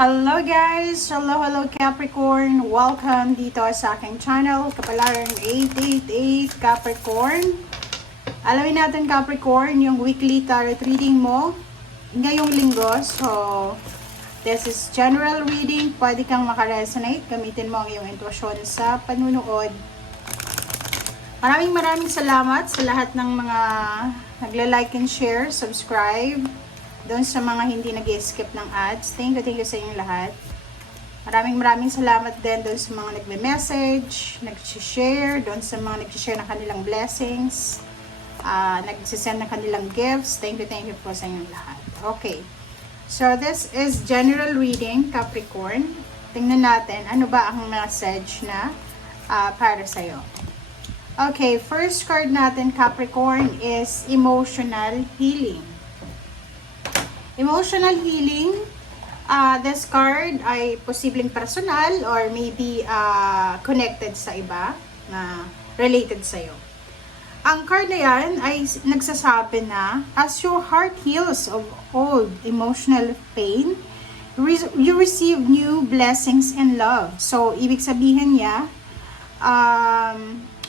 Hello guys! Hello Capricorn! Welcome dito sa aking channel, Kapalaran 888 Capricorn. Alamin natin Capricorn, yung weekly tarot reading mo ngayong linggo. So, this is general reading. Pwede kang makaresonate. Gamitin mo ang iyong intuition sa panunood. Maraming salamat sa lahat ng mga nagla-like and share, subscribe. Doon sa mga hindi nag-skip ng ads, thank you sa inyong lahat. Maraming salamat din doon sa mga nagme-message, nag-share, doon sa mga nag-share ng kanilang blessings, nag-send ng kanilang gifts. Thank you po sa inyong lahat. Okay, so this is general reading, Capricorn. Tingnan natin ano ba ang message na para sa'yo. Okay, first card natin, Capricorn, is emotional healing. Emotional healing, this card ay posibleng personal or maybe connected sa iba na related sa'yo. Ang card na yan ay nagsasabi na, as your heart heals of old emotional pain, you receive new blessings and love. So, ibig sabihin niya,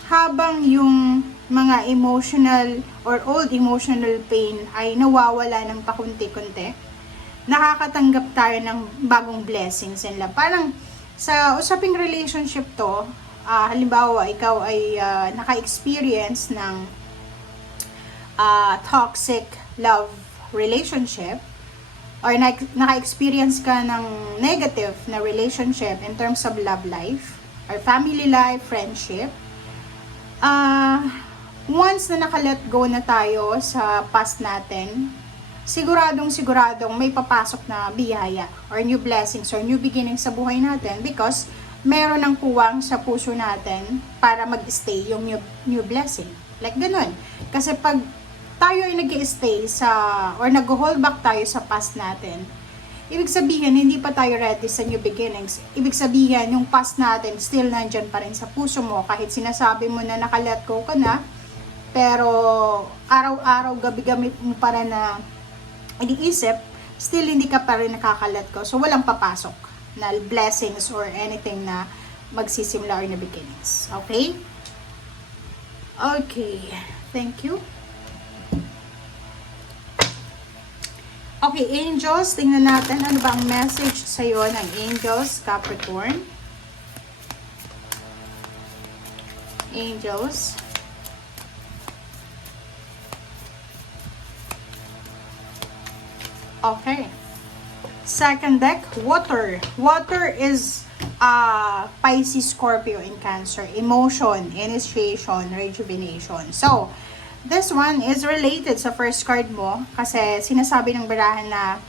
habang yung mga emotional or old emotional pain ay nawawala ng pakunti-kunti, nakakatanggap tayo ng bagong blessings and love. Parang sa usaping relationship to, halimbawa ikaw ay naka-experience ng toxic love relationship or naka-experience ka ng negative na relationship in terms of love life or family life, friendship. Once na naka-let go na tayo sa past natin, siguradong may papasok na biyaya or new blessings or new beginnings sa buhay natin because meron ng puwang sa puso natin para mag-stay yung new blessing. Like ganun. Kasi pag tayo ay nag-stay or nag-hold back tayo sa past natin, ibig sabihin, hindi pa tayo ready sa new beginnings. Ibig sabihin, yung past natin still nandyan pa rin sa puso mo kahit sinasabi mo na naka-let go ka na. Pero araw-araw, gabi-gabi mo pa rin na iniisip, still hindi ka pa rin nakakalet go. So, walang papasok na blessings or anything na magsisimula or na beginnings. Okay? Okay. Thank you. Okay, angels. Tingnan natin ano ba ang message sa'yo ng angels, Capricorn. Angels. Okay. Second deck, water. Water is Pisces, Scorpio, and Cancer. Emotion, initiation, rejuvenation. So, this one is related sa first card mo kasi sinasabi ng barahan na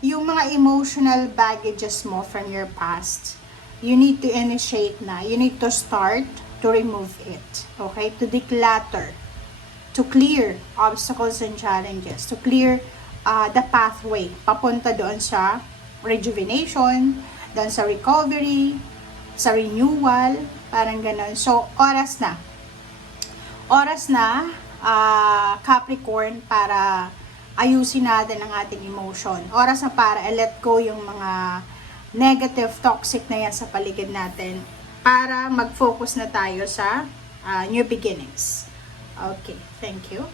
yung mga emotional baggages mo from your past, you need to initiate na. You need to start to remove it. Okay? To declutter. To clear obstacles and challenges, to clear the pathway papunta doon sa rejuvenation, doon sa recovery, sa renewal, parang ganon. So, oras na, Capricorn, para ayusin natin ang ating emotion. Oras na para let go yung mga negative, toxic na yan sa paligid natin para mag-focus na tayo sa new beginnings. Okay, thank you.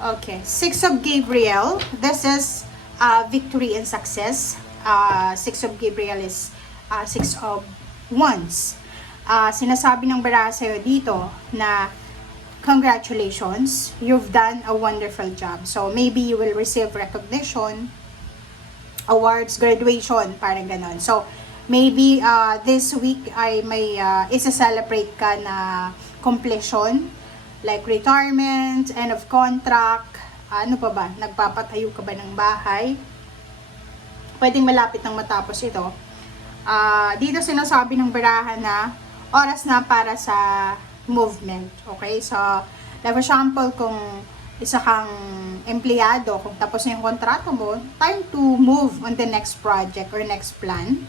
Okay, Six of Gabriel. This is victory and success. Six of Gabriel is Six of Wands. Sinasabi ng baraha sa'yo dito na congratulations, you've done a wonderful job. So maybe you will receive recognition, awards, graduation, parang ganon. So maybe this week ay may isa-celebrate ka na completion, like retirement, end of contract, ano pa ba, nagpapatayo ka ba ng bahay, pwedeng malapit nang matapos ito. Dito sinasabi ng baraha na oras na para sa movement. Okay? So, like for example, kung isa kang empleyado, kung tapos na yung kontrato mo, time to move on the next project or next plan.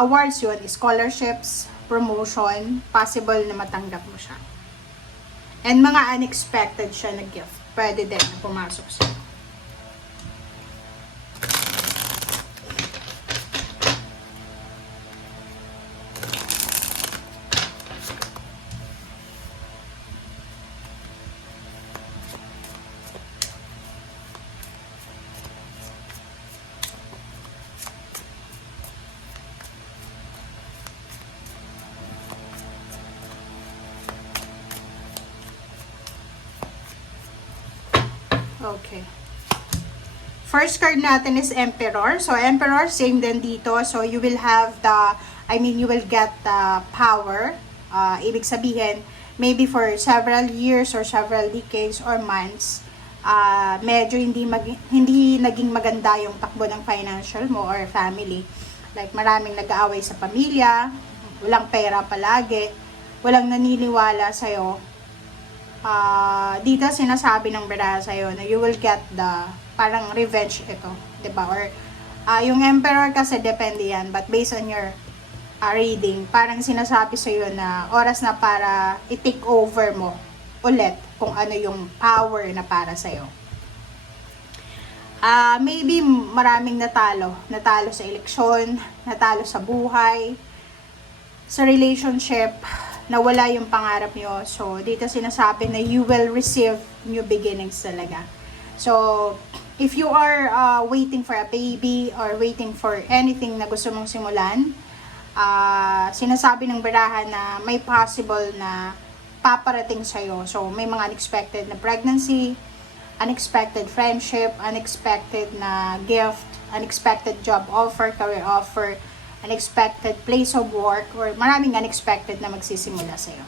Awards yun, scholarships, promotion, possible na matanggap mo siya. And mga unexpected siya na gift, pwede din na pumasok siya. Okay. First card natin is Emperor. So, Emperor, same din dito. So, you will have you will get the power. Ibig sabihin, maybe for several years or several decades or months, medyo hindi naging maganda yung takbo ng financial mo or family. Like, maraming nag-aaway sa pamilya, walang pera palagi, walang naniniwala sa'yo. Dito sinasabi ng bida sa'yo na you will get the parang revenge ito, diba? Or yung Emperor kasi depende yan, but based on your reading, parang sinasabi sa'yo na oras na para i-take over mo ulit kung ano yung power na para sa'yo. Maybe maraming natalo sa eleksyon, natalo sa buhay, sa relationship, nawala yung pangarap nyo. So, dito sinasabi na you will receive new beginnings talaga. So, if you are waiting for a baby or waiting for anything na gusto mong simulan, sinasabi ng barahan na may possible na paparating sa'yo. So, may mga unexpected na pregnancy, unexpected friendship, unexpected na gift, unexpected job offer, career offer, unexpected place of work, or maraming unexpected na magsisimula sa'yo.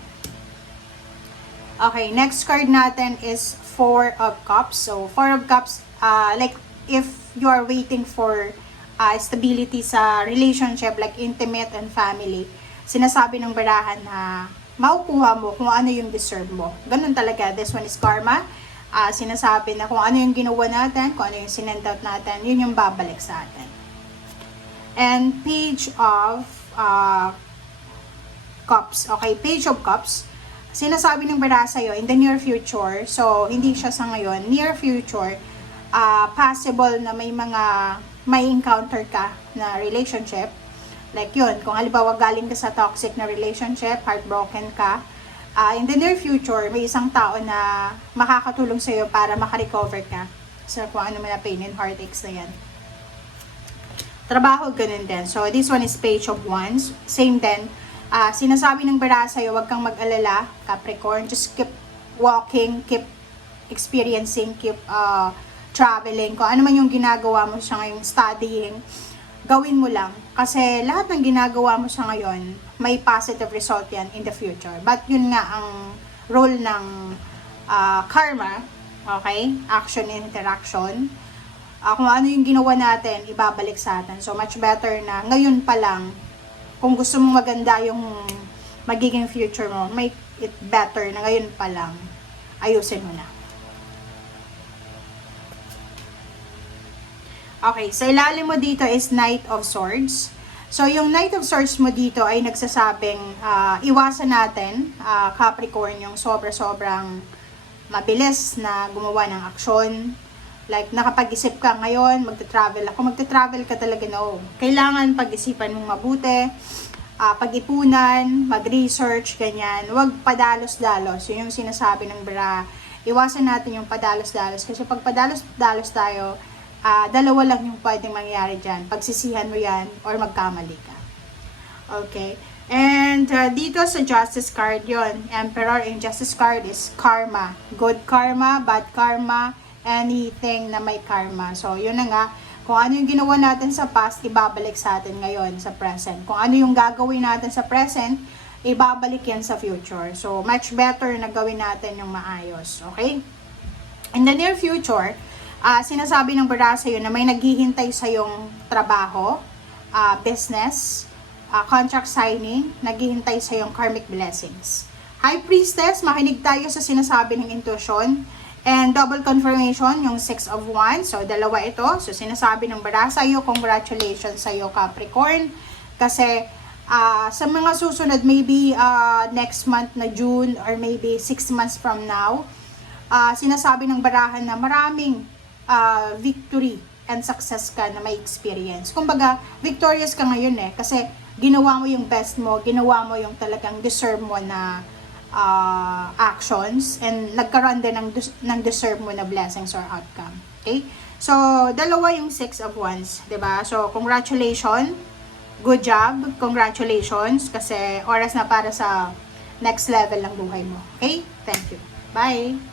Okay, next card natin is Four of Cups. So, Four of Cups, like if you are waiting for stability sa relationship, like intimate and family, sinasabi ng barahan na makukuha mo kung ano yung deserve mo. Ganun talaga. This one is karma. Sinasabi na kung ano yung ginawa natin, kung ano yung sinend out natin, yun yung babalik sa atin. And Page of Cups. Okay, Page of Cups. Sinasabi ng bara sa'yo, in the near future, so hindi siya sa ngayon, near future, possible na may encounter ka na relationship. Like yun, kung halimbawa galing ka sa toxic na relationship, heartbroken ka, in the near future, may isang tao na makakatulong sa'yo para makarecover ka sa kung ano man na pain and heartaches na yan. Trabaho, ganun din. So, this one is Page of Wands. Same din. Sinasabi ng bara sa'yo, huwag kang mag-alala, Capricorn. Just keep walking, keep experiencing, keep traveling. Kung ano man yung ginagawa mo siya ngayong studying, gawin mo lang. Kasi lahat ng ginagawa mo siya ngayon, may positive result yan in the future. But yun nga ang role ng karma, okay? Action and interaction. Kung ano yung ginawa natin, ibabalik sa atin. So, much better na ngayon pa lang, kung gusto mong maganda yung magiging future mo, make it better na ngayon pa lang, ayusin mo na. Okay, sa ilalim mo dito is Knight of Swords. So, yung Knight of Swords mo dito ay nagsasabing, iwasan natin, Capricorn, yung sobrang mabilis na gumawa ng aksyon. Like, nakapag-isip ka ngayon, magta-travel ako. Magta-travel ka talaga, no. Kailangan pag-isipan mong mabuti, pag-ipunan, mag-research, ganyan. Huwag padalos-dalos. Yun yung sinasabi ng bra. Iwasan natin yung padalos-dalos. Kasi pag padalos-dalos tayo, dalawa lang yung pwedeng mangyari dyan. Pagsisihan mo yan, or magkamali ka. Okay. And dito sa Justice card yon, Emperor and Justice card is karma. Good karma, bad karma, anything na may karma. So, yun na nga. Kung ano yung ginawa natin sa past, ibabalik sa atin ngayon, sa present. Kung ano yung gagawin natin sa present, ibabalik yan sa future. So, much better na gawin natin yung maayos. Okay? In the near future, sinasabi ng bara sa'yo na may naghihintay sa'yong trabaho, business, contract signing, naghihintay sa'yong karmic blessings. High Priestess, makinig tayo sa sinasabi ng intuition. And double confirmation, yung 6 of Wands. So, dalawa ito. So, sinasabi ng bara sa'yo, congratulations sa'yo, Capricorn. Kasi, sa mga susunod, maybe next month na June or maybe 6 months from now, sinasabi ng barahan na maraming victory and success ka na may experience. Kumbaga, victorious ka ngayon kasi ginawa mo yung best mo, ginawa mo yung talagang deserve mo na actions, and nagkaroon din ng deserve mo na blessings or outcome. Okay? So, dalawa yung 6 of Wands, 'di ba? So, congratulations. Good job. Congratulations kasi oras na para sa next level ng buhay mo. Okay? Thank you. Bye.